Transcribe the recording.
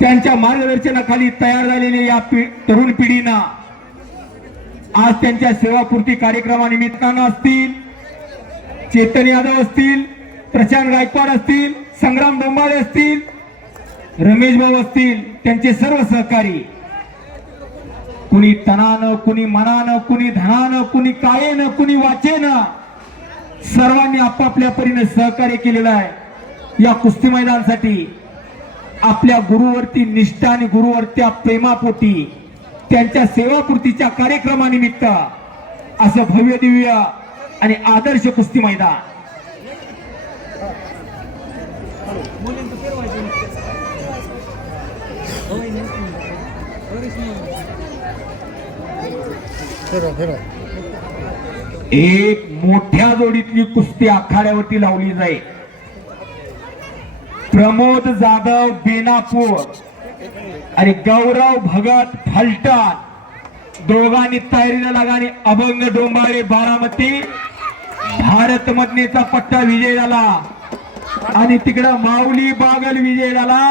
त्यांच्या मार्गदर्शनाखाली तयार झालेले या तरुण पिढीना आज त्यांच्या सेवापूर्ती कार्यक्रमानिमित्तानं असतील, चेतन यादव असतील, प्रशांत गायकवाड असतील, संग्राम डोंबाळे असतील, रमेश भाऊ असतील, त्यांचे सर्व सहकारी, कुणी तनानं, कुणी मनानं, कुणी धनानं, कुणी कायेनं, कुणी वाचेनं, सर्वांनी आपापल्या परीने सहकार्य केलेलं आहे या कुस्ती मैदानासाठी। आपल्या गुरुवरती निष्ठा आणि गुरुवरती प्रेमापोटी त्यांच्या सेवापूर्तीच्या कार्यक्रमानिमित्त असं भव्य दिव्य आणि आदर्श कुस्ती मैदान। एक मोठ्या जोडीतली कुस्ती आखाड्यावरती लावली जाईल। प्रमोद जाधव बेनापूर आणि गौरव भगत फलटण दोघांनी तयारीला लागा आणि अभंग डोंबाळे बारामती भारत मधनेचा पट्टा विजय झाला आणि तिकडे माऊली बागल विजय झाला।